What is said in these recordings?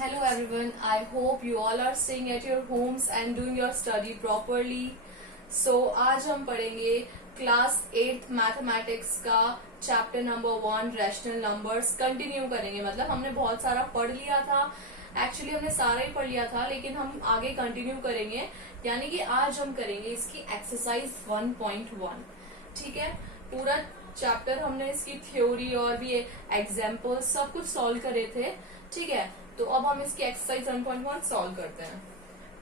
Hello everyone, I hope you all are staying at your homes and doing your study properly. So आज हम पढ़ेंगे class 8th mathematics का chapter number 1 rational numbers continue करेंगे। मतलब हमने बहुत सारा पढ़ लिया था, एक्चुअली हमने सारा ही पढ़ लिया था, लेकिन हम आगे कंटिन्यू करेंगे। यानी कि आज हम करेंगे इसकी एक्सरसाइज 1.1। ठीक है, पूरा चैप्टर हमने इसकी थ्योरी और भी एग्जाम्पल सब कुछ सॉल्व करे थे। ठीक है, तो अब हम इसकी एक्सरसाइज 1.1 सॉल्व करते हैं।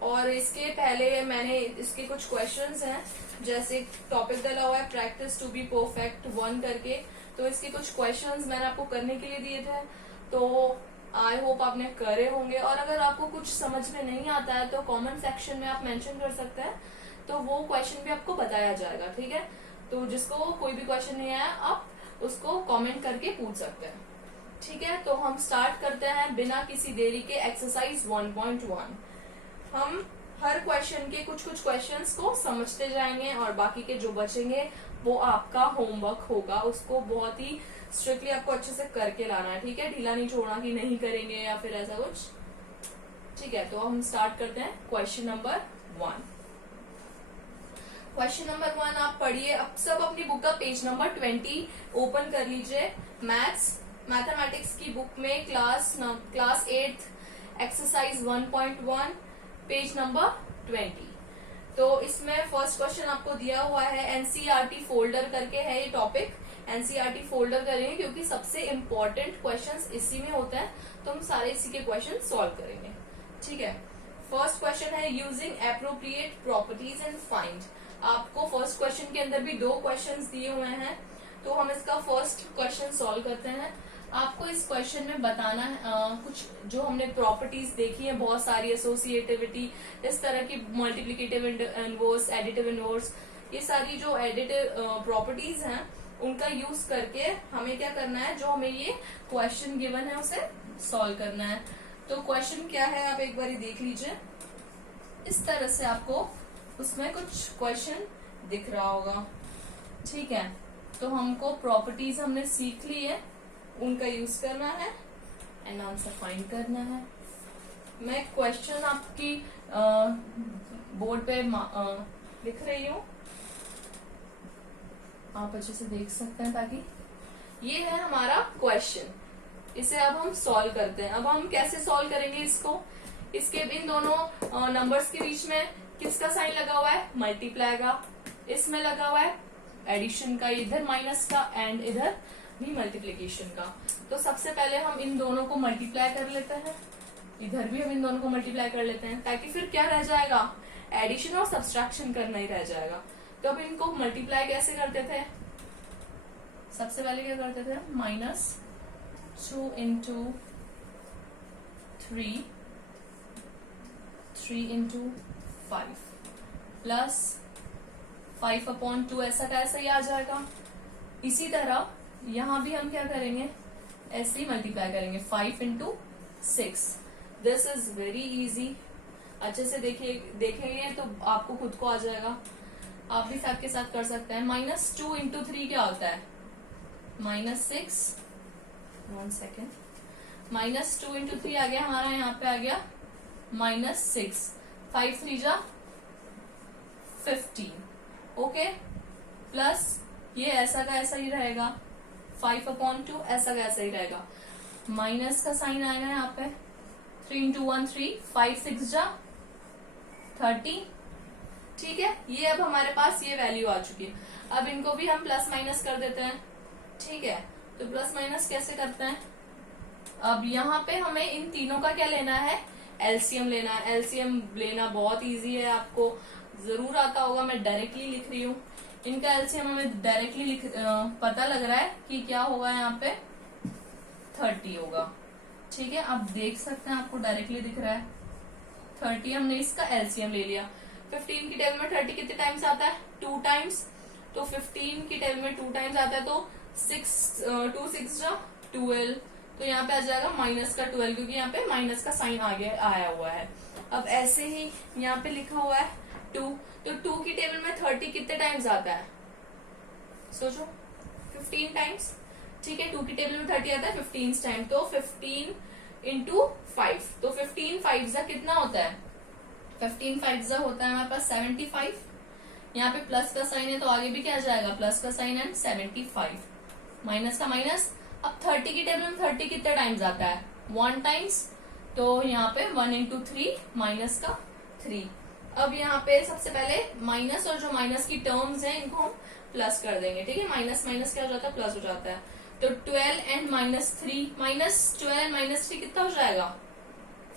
और इसके पहले मैंने इसके कुछ क्वेश्चंस हैं, जैसे टॉपिक डाला हुआ है प्रैक्टिस टू बी परफेक्ट 1 करके। तो इसके कुछ क्वेश्चंस मैंने आपको करने के लिए दिए थे, तो आई होप आपने करे होंगे। और अगर आपको कुछ समझ में नहीं आता है तो कमेंट सेक्शन में आप मेंशन कर सकते हैं, तो वो क्वेश्चन भी आपको बताया जाएगा। ठीक है, तो जिसको कोई भी क्वेश्चन नहीं आया आप उसको कमेंट करके पूछ सकते हैं। ठीक है, तो हम स्टार्ट करते हैं बिना किसी देरी के एक्सरसाइज 1.1। हम हर क्वेश्चन के कुछ कुछ क्वेश्चंस को समझते जाएंगे और बाकी के जो बचेंगे वो आपका होमवर्क होगा। उसको बहुत ही स्ट्रिक्टली आपको अच्छे से करके लाना है। ठीक है, ढीला नहीं छोड़ना कि नहीं करेंगे या फिर ऐसा कुछ। ठीक है, तो हम स्टार्ट करते हैं क्वेश्चन नंबर 1। क्वेश्चन नंबर 1 आप पढ़िए। अब सब अपनी बुक का पेज नंबर 20 ओपन कर लीजिए। मैथमेटिक्स की बुक में क्लास 8 एक्सरसाइज 1.1 पेज नंबर 20। तो इसमें फर्स्ट क्वेश्चन आपको दिया हुआ है, एनसीईआरटी फोल्डर करके है ये टॉपिक। एनसीईआरटी फोल्डर करेंगे क्योंकि सबसे इम्पोर्टेंट क्वेश्चंस इसी में होते हैं, तो हम सारे इसी के क्वेश्चन सॉल्व करेंगे। ठीक है, फर्स्ट क्वेश्चन है using appropriate properties and find. आपको फर्स्ट क्वेश्चन के अंदर भी 2 क्वेश्चंस दिए हुए हैं, तो हम इसका फर्स्ट क्वेश्चन सॉल्व करते हैं। आपको इस क्वेश्चन में बताना है कुछ जो हमने प्रॉपर्टीज देखी है बहुत सारी, एसोसिएटिविटी, इस तरह की मल्टीप्लिकेटिव इनवर्स, एडिटिव इनवर्स, ये सारी जो एडिटिव प्रॉपर्टीज हैं उनका यूज करके हमें क्या करना है, जो हमें ये क्वेश्चन गिवन है उसे सॉल्व करना है। तो क्वेश्चन क्या है आप एक बार देख लीजिए। इस तरह से आपको उसमें कुछ क्वेश्चन दिख रहा होगा। ठीक है, तो हमको प्रॉपर्टीज हमने सीख ली है, उनका यूज करना है एंड आंसर फाइंड करना है। मैं क्वेश्चन आपकी बोर्ड पे लिख रही हूँ, आप अच्छे से देख सकते हैं। ताकि ये है हमारा क्वेश्चन, इसे अब हम सॉल्व करते हैं। अब हम कैसे सॉल्व करेंगे इसको, इसके इन दोनों नंबर्स के बीच में किसका साइन लगा हुआ है, मल्टीप्लाई का। इसमें लगा हुआ है एडिशन का, इधर माइनस का एंड इधर भी मल्टीप्लीकेशन का। तो सबसे पहले हम इन दोनों को मल्टीप्लाई कर लेते हैं, इधर भी हम इन दोनों को मल्टीप्लाई कर लेते हैं, ताकि फिर क्या रह जाएगा, एडिशन और सब्सट्रैक्शन करना ही रह जाएगा। तो अब इनको मल्टीप्लाई कैसे करते थे, सबसे पहले क्या करते थे, -2 into 3 into 5 प्लस 5/2 ऐसा का ऐसा ही आ जाएगा। इसी तरह यहां भी हम क्या करेंगे, ऐसे ही मल्टीप्लाई करेंगे 5 into 6। This is very easy, अच्छे से देखेंगे तो आपको खुद को आ जाएगा। आप भी साथ के साथ कर सकते हैं। -2 into 3 क्या होता है, -6। 1 सेकेंड, -2 into 3 आ गया हमारा, यहाँ पे आ गया -6। 5 3 जा 15। ओके, प्लस ये ऐसा का ऐसा ही रहेगा, 5/2 ऐसा का ऐसा ही रहेगा। माइनस का साइन आएगा यहाँ पे, 3 into 1 3, 5 6 जा 30। ठीक है, ये अब हमारे पास ये वैल्यू आ चुकी है। अब इनको भी हम प्लस माइनस कर देते हैं। ठीक है, तो प्लस माइनस कैसे करते हैं, अब यहाँ पे हमें इन तीनों का क्या लेना है, एलसीएम लेना है। एलसीएम लेना बहुत इजी है, आपको जरूर आता होगा, मैं डायरेक्टली लिख रही हूँ। इनका एलसीएम हमें डायरेक्टली पता लग रहा है कि क्या होगा, यहाँ पे 30 होगा। ठीक है, आप देख सकते हैं, आपको डायरेक्टली दिख रहा है 30। हमने इसका एलसीएम ले लिया। 15 की टेबल में 30 कितने टाइम्स आता है, 2 टाइम्स। तो 15 की टेबल में 2 टाइम्स आता है, तो 2 6 जा 12। तो यहाँ पे आ जाएगा माइनस का 12, क्योंकि यहाँ पे माइनस का साइन आगे आया हुआ है। अब ऐसे ही यहाँ पे लिखा हुआ है 2, तो 2 की टेबल में 30 कितने टाइम्स आता है, सोचो 15 टाइम्स। ठीक है, 2 की टेबल में 30 आता है 15 टाइम, तो 15 इंटू 5, तो 15 5 कितना होता है? 15 5 होता है हमारे पास 75। यहाँ पे प्लस का साइन है तो आगे भी क्या आ जाएगा, प्लस का साइन एंड 75, माइनस का माइनस। अब 30 की टेबल में 30 कितने टाइम्स आता है? 1 टाइम्स, तो यहाँ पे 1 इंटू 3 माइनस का 3। अब यहाँ पे सबसे पहले माइनस और जो माइनस की टर्म्स हैं इनको हम प्लस कर देंगे, ठीक है। माइनस माइनस क्या हो जाता है, प्लस हो जाता है। तो 12 and minus 3, minus 12 and minus 3 कितना हो जाएगा?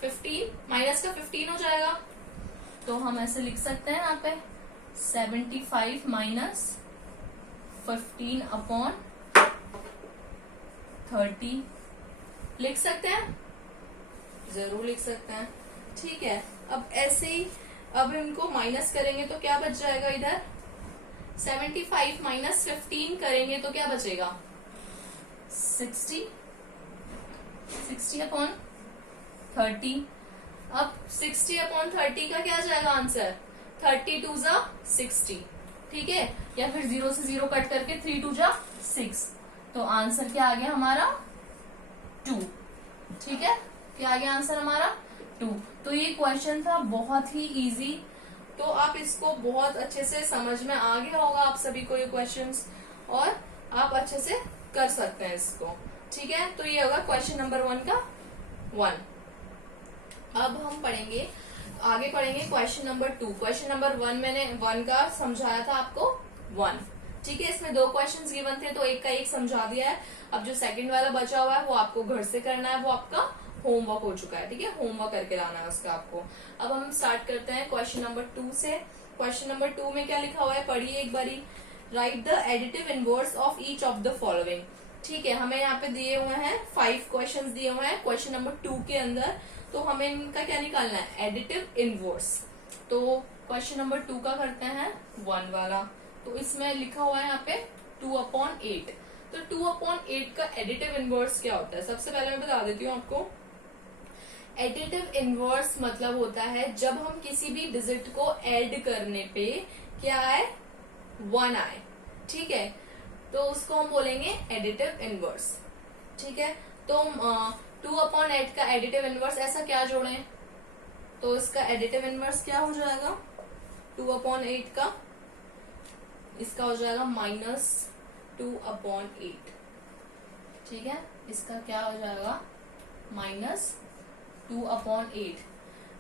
15, माइनस का 15 हो जाएगा। तो हम ऐसे लिख सकते हैं यहाँ पे 75 माइनस 15 अपॉन 30 लिख सकते हैं, जरूर लिख सकते हैं, ठीक है। अब ऐसे ही अब इनको माइनस करेंगे तो क्या बच जाएगा इधर? 75 माइनस 15 करेंगे तो क्या बचेगा? 60, 60 अपॉन 30। अब 60 अपॉन 30 का क्या जाएगा आंसर? 30 टू जा 60, ठीक है। या फिर 0 से 0 कट करके 3 टू जा 6, तो आंसर क्या आ गया हमारा? 2, ठीक है। क्या आ गया आंसर हमारा? 2। तो ये क्वेश्चन था बहुत ही इजी, तो आप इसको बहुत अच्छे से समझ में आ गया होगा आप सभी को ये क्वेश्चंस, और आप अच्छे से कर सकते हैं इसको, ठीक है। तो ये होगा क्वेश्चन नंबर 1 का 1। अब हम पढ़ेंगे आगे पढ़ेंगे क्वेश्चन नंबर 2। क्वेश्चन नंबर 1 मैंने 1 का समझाया था आपको 1, ठीक है। इसमें 2 क्वेश्चंस गिवन थे तो एक का एक समझा दिया है। अब जो सेकंड वाला बचा हुआ है वो आपको घर से करना है, वो आपका होमवर्क हो चुका है, ठीक है। होमवर्क करके लाना है उसका आपको। अब हम स्टार्ट करते हैं क्वेश्चन नंबर 2 से। क्वेश्चन नंबर 2 में क्या लिखा हुआ है, पढ़िए एक बारी। Right the additive inverse of each of the following, ठीक है। हमें यहाँ पे दिए हुए हैं 5 क्वेश्चन दिए हुए हैं क्वेश्चन नंबर 2 के अंदर, तो हमें इनका क्या निकालना है? Additive inverse. तो क्वेश्चन नंबर 2 का करते हैं 1 वाला। तो इसमें लिखा हुआ है यहाँ पे 2/8। तो 2/8 का एडिटिव इनवर्स क्या होता है? सबसे पहले मैं बता देती हूँ आपको। एडिटिव इनवर्स मतलब होता है जब हम किसी भी डिजिट को ऐड करने पे क्या आए? 1 आए, ठीक है। तो उसको हम बोलेंगे एडिटिव इनवर्स, ठीक है। तो 2/8 का एडिटिव इनवर्स ऐसा क्या जोड़ें? तो इसका एडिटिव इनवर्स क्या हो जाएगा? 2/8 का, इसका हो जाएगा -2/8, ठीक है। इसका क्या हो जाएगा? -2/8।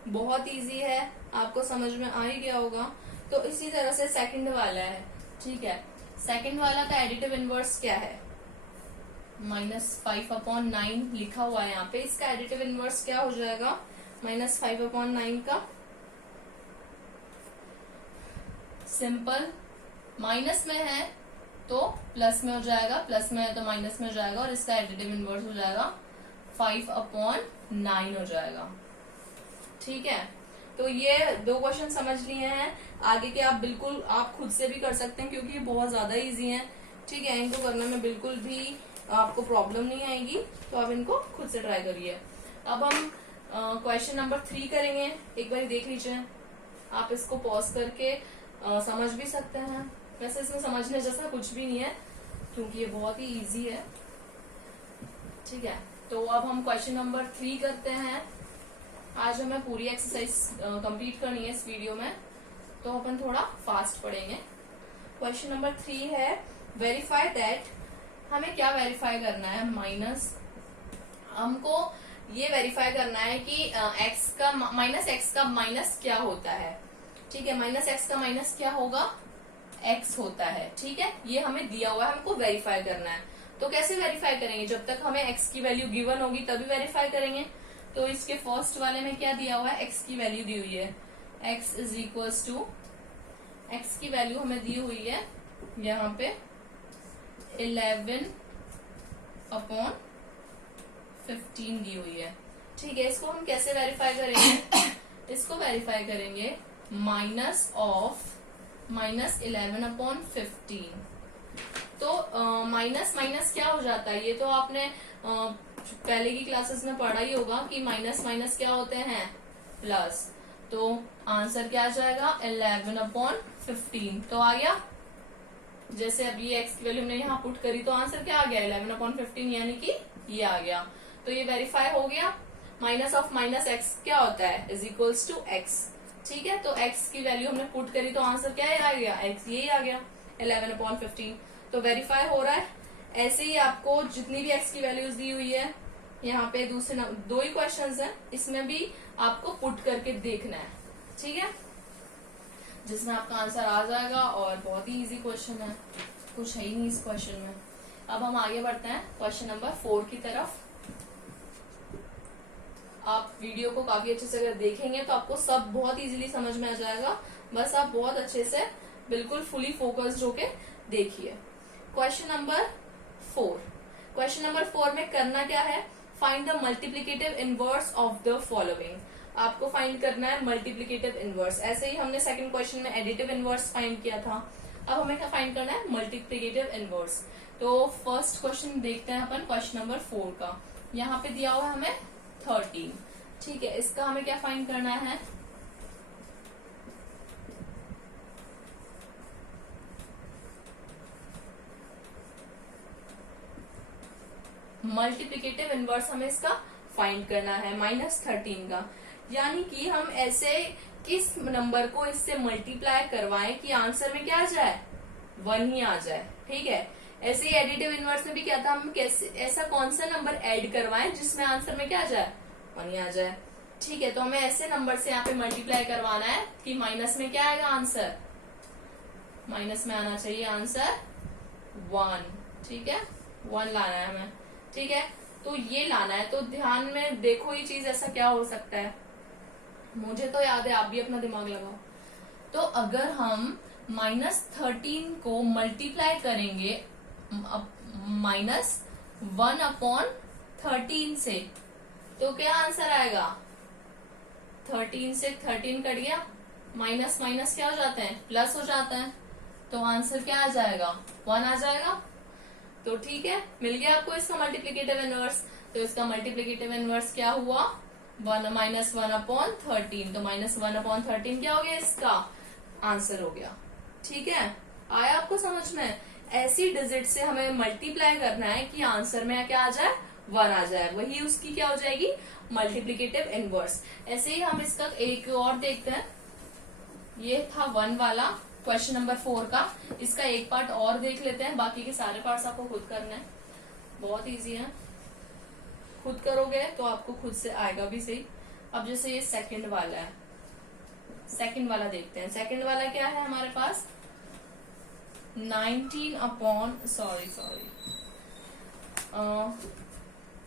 बहुत इजी है, आपको समझ में आ ही गया होगा। तो इसी तरह से सेकंड वाला है, ठीक है। सेकंड वाला का एडिटिव इनवर्स क्या है? -5/9 लिखा हुआ है यहाँ पे। इसका एडिटिव इनवर्स क्या हो जाएगा? -5/9 का सिंपल, माइनस में है तो प्लस में हो जाएगा, प्लस में है तो माइनस में हो जाएगा, और इसका एडिटिव इनवर्स हो जाएगा 5/9 हो जाएगा, ठीक है। तो ये 2 क्वेश्चन समझ लिए हैं। आगे के आप बिल्कुल आप खुद से भी कर सकते हैं क्योंकि ये बहुत ज्यादा इजी हैं, ठीक है। इनको करने में बिल्कुल भी आपको प्रॉब्लम नहीं आएगी, तो आप इनको खुद से ट्राई करिए। अब हम क्वेश्चन नंबर 3 करेंगे, एक बार देख लीजिए। आप इसको पॉज करके समझ भी सकते हैं। वैसे इसमें समझने जैसा कुछ भी नहीं है क्योंकि ये बहुत ही इजी है, ठीक है। तो अब हम क्वेश्चन नंबर 3 करते हैं। आज हमें पूरी एक्सरसाइज कंप्लीट करनी है इस वीडियो में, तो अपन थोड़ा फास्ट पढ़ेंगे। क्वेश्चन नंबर 3 है वेरीफाई दैट। हमें क्या वेरीफाई करना है? माइनस, हमको ये वेरीफाई करना है कि x का -x का माइनस क्या होता है, ठीक है। -x का माइनस क्या होगा? x होता है, ठीक है। ये हमें दिया हुआ है, हमको वेरीफाई करना है। तो कैसे वेरीफाई करेंगे? जब तक हमें x की वैल्यू गिवन होगी तभी वेरीफाई करेंगे। तो इसके फर्स्ट वाले में क्या दिया हुआ है? x की वैल्यू दी हुई है, x is equals to, x की वैल्यू हमें दी हुई है यहाँ पे 11/15 दी हुई है, ठीक है। इसको हम कैसे वेरीफाई करेंगे? इसको वेरीफाई करेंगे -11/15। तो माइनस माइनस क्या हो जाता है? ये तो आपने पहले की क्लासेस में पढ़ा ही होगा कि माइनस माइनस क्या होते हैं? प्लस। तो आंसर क्या आ जाएगा? 11/15। तो आ गया। जैसे अब ये x की वैल्यू हमने यहाँ पुट करी तो आंसर क्या आ गया? 11/15, यानी कि ये आ गया। तो ये वेरीफाई हो गया। माइनस ऑफ माइनस एक्स क्या होता है, इज इक्वल्स टू एक्स। ठीक है, तो x की वैल्यू हमने पुट करी तो आंसर क्या आ गया, x यही आ गया 11/15। तो वेरीफाई हो रहा है। ऐसे ही आपको जितनी भी x की वैल्यूज दी हुई है, यहाँ पे दूसरे दो ही क्वेश्चंस हैं, इसमें भी आपको पुट करके देखना है। ठीक है, जिसमें आपका आंसर आ जाएगा और बहुत ही इजी क्वेश्चन है, कुछ है ही नहीं इस क्वेश्चन में। अब हम आगे बढ़ते हैं क्वेश्चन नंबर 4 की तरफ। आप वीडियो को काफी अच्छे से अगर देखेंगे तो आपको सब बहुत इजीली समझ में आ जाएगा। बस आप बहुत अच्छे से बिल्कुल फुली फोकस्ड होके देखिए। Question number 4। क्वेश्चन नंबर 4 में करना क्या है, find the multiplicative inverse of the following. आपको फाइंड करना है मल्टीप्लिकेटिव इनवर्स। ऐसे ही हमने सेकंड क्वेश्चन में एडिटिव इनवर्स फाइंड किया था, अब हमें क्या फाइंड करना है, मल्टीप्लिकेटिव इनवर्स। तो फर्स्ट क्वेश्चन देखते हैं अपन, क्वेश्चन नंबर 4 का। यहाँ पे दिया हुआ है हमें 13। ठीक है, इसका हमें क्या फाइंड करना है, मल्टीप्लिकेटिव इनवर्स हमें इसका फाइंड करना है -13 का। यानी कि हम ऐसे किस नंबर को इससे मल्टीप्लाई करवाएं कि आंसर में क्या आ जाए, 1 ही आ जाए। ठीक है, ऐसे ही एडिटिव इनवर्स में भी क्या था, हम कैसे ऐसा कौन सा नंबर ऐड करवाएं जिसमें आंसर में क्या आ जाए, 1 ही आ जाए। ठीक है, तो हमें ऐसे नंबर से यहाँ पे मल्टीप्लाई करवाना है कि माइनस में क्या आएगा आंसर, माइनस में आना चाहिए आंसर 1। ठीक है, 1 लाना है हमें। ठीक है, तो ये लाना है, तो ध्यान में देखो ये चीज ऐसा क्या हो सकता है। मुझे तो याद है, आप भी अपना दिमाग लगाओ। तो अगर हम -13 को मल्टीप्लाई करेंगे -1/13 से, तो क्या आंसर आएगा, 13 से 13 कट गया, माइनस माइनस क्या हो जाते हैं, प्लस हो जाता है, तो आंसर क्या आ जाएगा, 1 आ जाएगा। तो ठीक है, मिल गया आपको इसका मल्टीप्लिकेटिव इनवर्स। तो इसका मल्टीप्लिकेटिव इनवर्स क्या हुआ, 1 -1/13। तो -1/13 क्या हो गया, इसका आंसर हो गया। ठीक है, आया आपको समझ में। ऐसी डिजिट से हमें मल्टीप्लाई करना है कि आंसर में क्या आ जाए, 1 आ जाए, वही उसकी क्या हो जाएगी, मल्टीप्लिकेटिव इनवर्स। ऐसे ही हम इसका एक और देखते हैं। ये था 1 वाला क्वेश्चन नंबर 4 का। इसका एक पार्ट और देख लेते हैं, बाकी के सारे पार्ट्स आपको खुद करने हैं, बहुत इजी है, खुद करोगे तो आपको खुद से आएगा भी सही। अब जैसे ये सेकंड वाला है, सेकंड वाला देखते हैं। सेकंड वाला क्या है हमारे पास, 19 अपॉन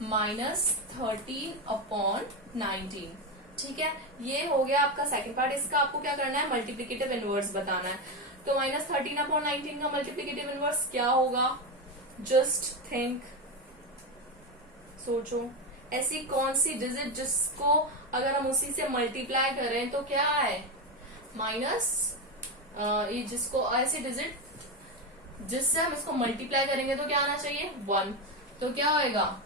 -13/19। ठीक है, ये हो गया आपका सेकंड पार्ट। इसका आपको क्या करना है, मल्टीप्लिकेटिव इनवर्स बताना है। तो -13/19 का मल्टीप्लिकेटिव इनवर्स क्या होगा, जस्ट थिंक, सोचो। ऐसी कौन सी डिजिट जिसको अगर हम उसी से मल्टीप्लाई करें तो क्या आए, माइनस, ये जिसको ऐसी डिजिट जिससे हम इसको मल्टीप्लाई करेंगे तो क्या आना चाहिए, 1। तो क्या होएगा,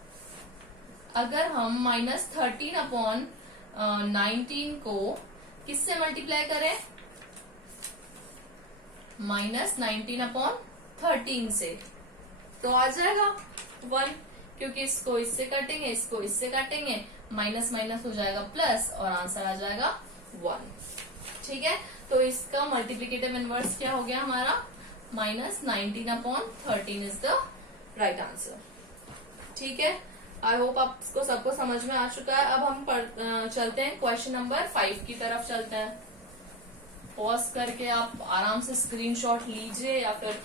अगर हम -13/19 को किससे मल्टीप्लाई करें, -19/13 से, तो आ जाएगा 1, क्योंकि इसको इससे काटेंगे, इसको इससे काटेंगे, माइनस माइनस हो जाएगा प्लस, और आंसर आ जाएगा 1। ठीक है, तो इसका मल्टीप्लिकेटिव इनवर्स क्या हो गया हमारा, -19/13 इज द राइट आंसर। ठीक है, आई होप आपको सबको समझ में आ चुका है। अब हम चलते हैं क्वेश्चन नंबर 5 की तरफ चलते हैं। पॉज करके आप आराम से स्क्रीनशॉट लीजिए, या फिर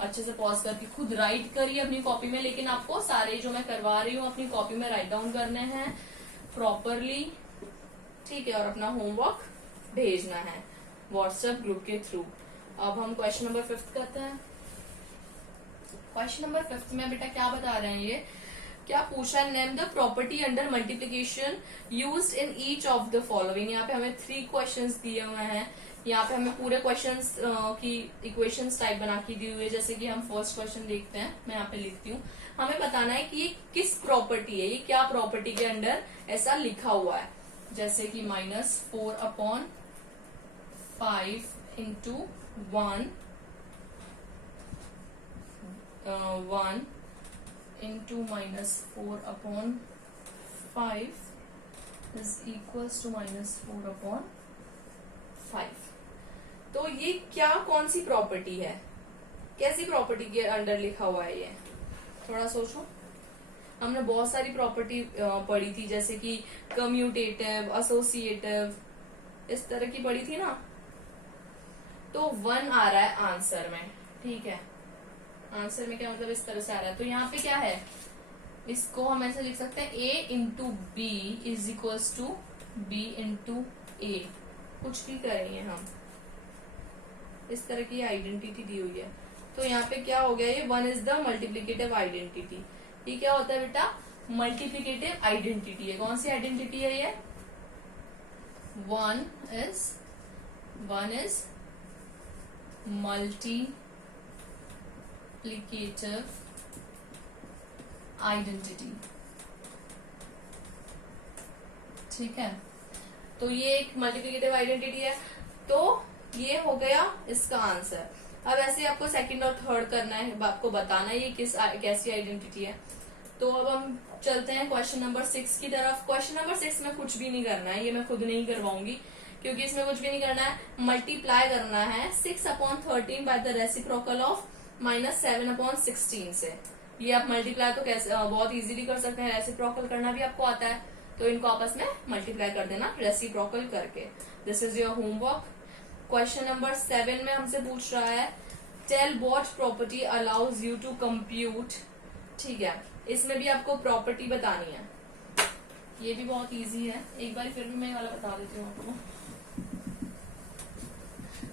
अच्छे से पॉज करके खुद राइट करिए अपनी कॉपी में। लेकिन आपको सारे जो मैं करवा रही हूँ अपनी कॉपी में राइट डाउन करने हैं प्रॉपरली। ठीक है, और अपना होमवर्क भेजना है व्हाट्सएप ग्रुप के थ्रू। अब हम क्वेश्चन नंबर 5 करते हैं। क्वेश्चन नंबर 5 में बेटा क्या बता रहे हैं, ये क्या पूछा है, name the property under multiplication used in each of the following. यहाँ पे हमें 3 क्वेश्चंस दिए हुए हैं। यहाँ पे हमें पूरे क्वेश्चंस की इक्वेशंस टाइप बना के दी हुई है। जैसे कि हम फर्स्ट क्वेश्चन देखते हैं, मैं यहाँ पे लिखती हूँ। हमें बताना है कि ये किस प्रॉपर्टी है, ये क्या प्रॉपर्टी के अंडर ऐसा लिखा हुआ है। जैसे कि -4/5 into 1 into -4/5 5 is equals to -4/5। तो ये क्या, कौन सी प्रॉपर्टी है, कैसी प्रॉपर्टी के अंडर लिखा हुआ है ये, थोड़ा सोचो। हमने बहुत सारी प्रॉपर्टी पढ़ी थी, जैसे कि कम्यूटेटिव, एसोसिएटिव, इस तरह की पढ़ी थी ना। तो 1 आ रहा है आंसर में, ठीक है। आंसर में क्या मतलब, इस तरह से आ रहा है। तो यहाँ पे क्या है, इसको हम ऐसे लिख सकते हैं a into B is equals to B into A. कुछ भी करेंगे हम, इस तरह की आइडेंटिटी दी हुई है। तो यहाँ पे क्या हो गया, ये 1 इज द मल्टीप्लीकेटिव आइडेंटिटी। ये क्या होता है बेटा, मल्टीप्लीकेटिव आइडेंटिटी है। कौन सी आइडेंटिटी है ये, 1 इज मल्टीप्लीकेटिव आइडेंटिटी, ठीक है। तो ये एक मल्टीप्लीकेटिव आइडेंटिटी है। तो ये हो गया इसका आंसर। अब ऐसे आपको सेकंड और थर्ड करना है, आपको बताना है ये कैसी आइडेंटिटी है। तो अब हम चलते हैं क्वेश्चन नंबर 6 की तरफ। क्वेश्चन नंबर 6 में कुछ भी नहीं करना है, ये मैं खुद नहीं करवाऊंगी, क्योंकि इसमें कुछ भी नहीं करना है। मल्टीप्लाई करना है 6/13 बाय द रेसिप्रोकल ऑफ -7/16 से। ये आप मल्टीप्लाई तो कैसे बहुत इजीली कर सकते हैं, रेसिप्रोकल करना भी आपको आता है। तो इनको आपस में मल्टीप्लाई कर देना रेसिप्रोकल करके। This is your homework. Question number 7 में हमसे पूछ रहा है, tell what property allows you to compute, ठीक है। इसमें भी आपको प्रॉपर्टी बतानी है। ये भी बहुत इजी है, एक बार फिर भी मैं वाला बता देती हूँ आपको।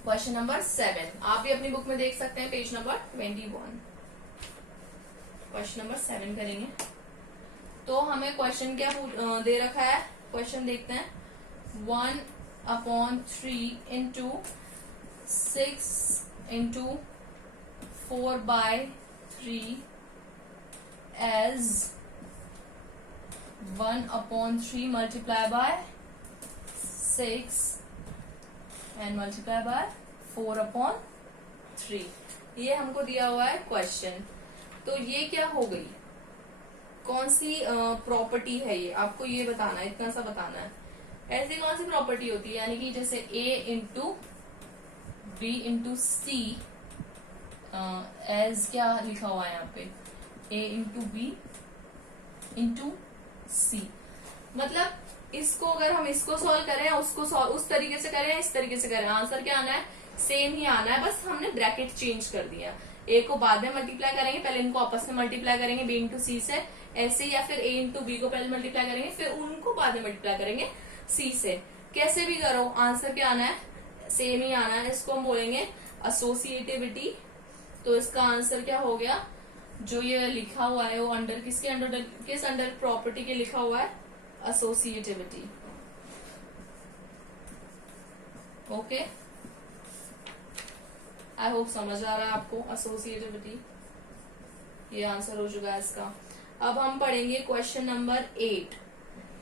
क्वेश्चन नंबर 7 आप भी अपनी बुक में देख सकते हैं, पेज नंबर 21। क्वेश्चन नंबर 7 करेंगे। तो हमें क्वेश्चन क्या दे रखा है, क्वेश्चन देखते हैं। 1/3 into 6 into 4/3 as 1/3 multiply by 6 and multiply by 4/3। ये हमको दिया हुआ है क्वेश्चन। तो ये क्या हो गई, कौन सी प्रॉपर्टी है ये, आपको ये बताना है, इतना सा बताना है। ऐसी कौन सी प्रॉपर्टी होती है, यानी कि जैसे a into b into c, as क्या लिखा हुआ है यहाँ पे, a into b into c. मतलब इसको अगर हम इसको सॉल्व करें, उसको सॉल्व उस तरीके से करें, इस तरीके से करें, आंसर क्या आना है, सेम ही आना है। बस हमने ब्रैकेट चेंज कर दिया। ए को बाद में मल्टीप्लाई करेंगे, पहले इनको आपस में मल्टीप्लाई करेंगे बी इंटू सी से, ऐसे, या फिर ए इंटू बी को पहले मल्टीप्लाई करेंगे, फिर उनको बाद में मल्टीप्लाई करेंगे सी से। कैसे भी करो, आंसर क्या आना है, सेम ही आना है। इसको हम बोलेंगे एसोसिएटिविटी। तो इसका आंसर क्या हो गया, जो ये लिखा हुआ है वो अंडर किसके अंडर, किस अंडर प्रॉपर्टी के लिखा हुआ है, एसोसिएटिविटी। ओके, आई होप समझ आ रहा है आपको एसोसिएटिविटी। ये आंसर हो चुका है इसका। अब हम पढ़ेंगे question number 8।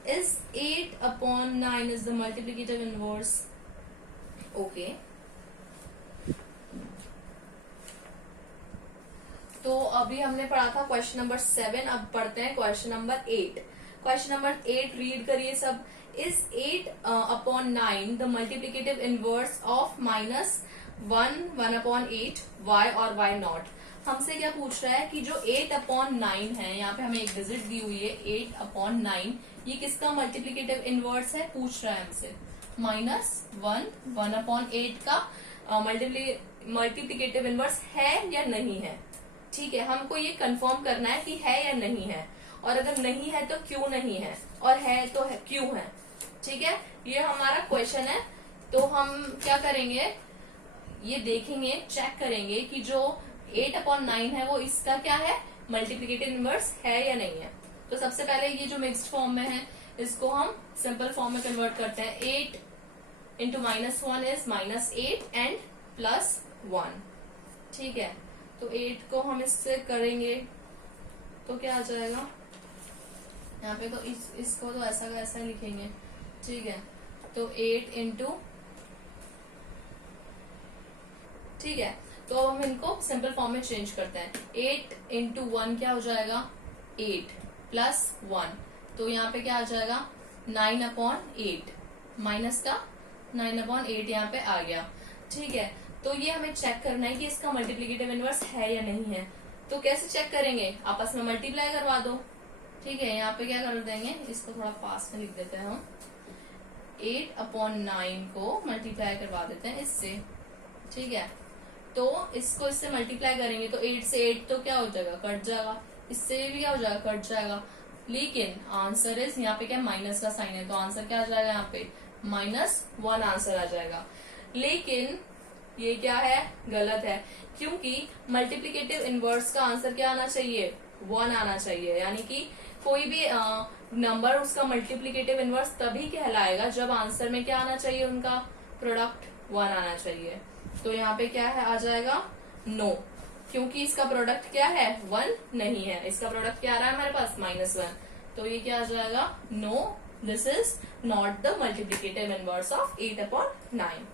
Is 8/9 is the multiplicative inverse. Okay, तो अभी हमने पढ़ा था क्वेश्चन नंबर 7, अब पढ़ते हैं question number 8। Question number 8 read करिए सब। Is 8/9 the multiplicative inverse of -1/8, why और वाई नॉट। हमसे क्या पूछ रहा है कि जो 8/9 है, यहाँ पे हमें एक डिजिट दी हुई है 8/9, ये किसका मल्टीप्लिकेटिव इनवर्स है, पूछ रहा है हमसे। -1/8 का मल्टीप्लिकेटिव इनवर्स है या नहीं है, ठीक है। हमको ये कंफर्म करना है कि है या नहीं है, और अगर नहीं है तो क्यों नहीं है, और है तो है क्यों है, ठीक है। ये हमारा क्वेश्चन है। तो हम क्या करेंगे, ये देखेंगे, चेक करेंगे कि जो 8/9 है वो इसका क्या है, मल्टीप्लिकेटिव इनवर्स है या नहीं है। तो सबसे पहले ये जो मिक्स्ड फॉर्म में है, इसको हम सिंपल फॉर्म में कन्वर्ट करते हैं। 8 इंटू -1 इज -8 एंड +1, ठीक है। तो 8 को हम इससे करेंगे तो क्या आ जाएगा, यहाँ पे तो इसको तो ऐसा का ऐसा लिखेंगे, ठीक है। तो 8 इंटू, ठीक है। तो हम इनको सिंपल फॉर्म में चेंज करते हैं। 8 इंटू 1 क्या हो जाएगा, 8 +1, तो यहाँ पे क्या आ जाएगा 9/8 माइनस का 9/8 यहाँ पे आ गया। ठीक है, तो ये हमें चेक करना है कि इसका मल्टीप्लीकेटिव इनवर्स है या नहीं है। तो कैसे चेक करेंगे, आपस में मल्टीप्लाई करवा दो। ठीक है, यहाँ पे क्या कर देंगे, इसको थोड़ा पास में लिख देते हैं हम, 8/9 को मल्टीप्लाई करवा देते हैं इससे। ठीक है, तो इसको इससे मल्टीप्लाई करेंगे तो 8 से 8 तो क्या हो जाएगा, कट जाएगा, इससे भी क्या हो जाएगा, कट जाएगा। लेकिन आंसर इज, यहाँ पे क्या माइनस का साइन है, तो आंसर क्या आ जाएगा, यहाँ पे -1 आंसर आ जाएगा। लेकिन ये क्या है, गलत है, क्योंकि मल्टीप्लीकेटिव इनवर्स का आंसर क्या आना चाहिए, 1 आना चाहिए। यानी कि कोई भी नंबर उसका मल्टीप्लीकेटिव इनवर्स तभी कहलाएगा जब आंसर में क्या आना चाहिए, उनका प्रोडक्ट 1 आना चाहिए। तो यहाँ पे क्या है, आ जाएगा नो, क्योंकि इसका प्रोडक्ट क्या है, 1 नहीं है। इसका प्रोडक्ट क्या आ रहा है हमारे पास, -1। तो ये क्या आ जाएगा, no, this is not the multiplicative inverse of 8/9।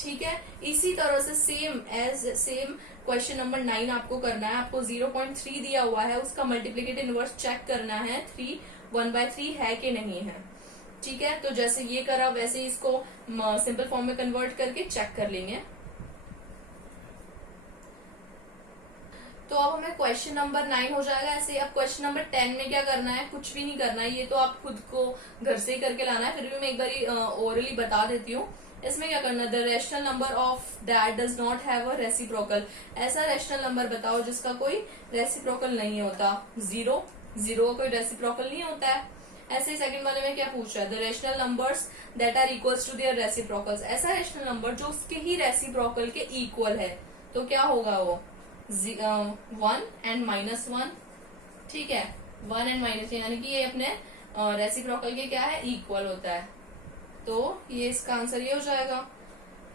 ठीक है, इसी तरह से सेम क्वेश्चन नंबर 9 आपको करना है। आपको 0.3 दिया हुआ है, उसका मल्टीप्लीकेटिव इनवर्स चेक करना है 3 1/3 है कि नहीं है। ठीक है, तो जैसे ये करा वैसे ही इसको सिंपल फॉर्म में कन्वर्ट करके चेक कर लेंगे। तो अब हमें क्वेश्चन नंबर 9 हो जाएगा ऐसे। अब क्वेश्चन नंबर 10 में क्या करना है, कुछ भी नहीं करना है, ये तो आप खुद को घर से ही करके लाना है, फिर भी मैं एक बार ओरली बता देती हूँ। इसमें क्या करना है, the rational number of that does not have a reciprocal. ऐसा रैशनल नंबर बताओ जिसका कोई रेसिप्रोकल नहीं होता। 0 का कोई रेसिप्रोकल नहीं होता है। ऐसे ही सेकंड वाले में क्या पूछ रहा है, the rational numbers that are equals to their reciprocals. ऐसा रैशनल नंबर जो उसके ही रेसिप्रोकल के इक्वल है, तो क्या होगा वो 1 and -1। ठीक है, 1 and -1 यानी कि ये अपने रेसिप्रोकल के क्या है, इक्वल होता है। तो ये इसका आंसर ये हो जाएगा।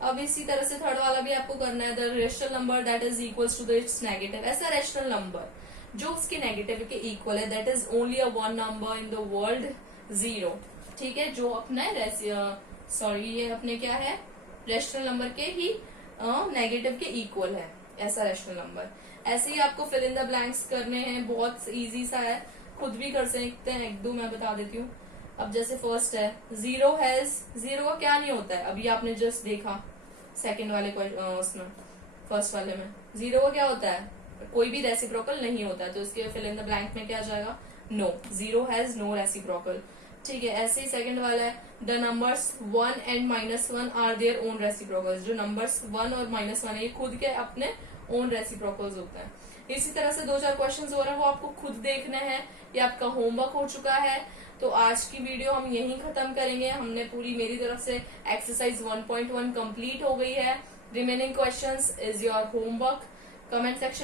अब इसी तरह से थर्ड वाला भी आपको करना है, the rational number that is equals to its negative. ऐसा रेशनल नंबर जो उसके नेगेटिव के इक्वल है, that is only a one number in the world, 0। ठीक है, जो अपने ये अपने क्या है, रेशनल नंबर के ही नेगेटिव के इक्वल है, ऐसा रेशनल नंबर। ऐसे ही आपको फिल इन द ब्लैंक्स करने हैं, बहुत इजी सा है, खुद भी कर सकते हैं। 1-2 मैं बता देती हूँ। अब जैसे फर्स्ट है, 0 का क्या नहीं होता है, अभी आपने जस्ट देखा सेकंड वाले उसमें, फर्स्ट वाले में 0 का क्या होता है, कोई भी रेसिप्रोकल नहीं होता है। तो इसके फिल इन द ब्लैंक में क्या आ जाएगा, नो, 0 हैज नो रेसिप्रोकल। ठीक है, ऐसे ही सेकंड वाला है, the numbers 1 and -1 are their own reciprocals. जो नंबर्स 1 और -1 है, ये खुद के अपने ओन रेसिप्रोकल्स होते हैं। इसी तरह से 2-4 क्वेश्चंस हो रहे हैं, वो आपको खुद देखने हैं। ये आपका होमवर्क हो चुका है। तो आज की वीडियो हम यहीं खत्म करेंगे। हमने पूरी मेरी तरफ से एक्सरसाइज 1.1 कंप्लीट हो गई है। Remaining questions is your homework. Comment section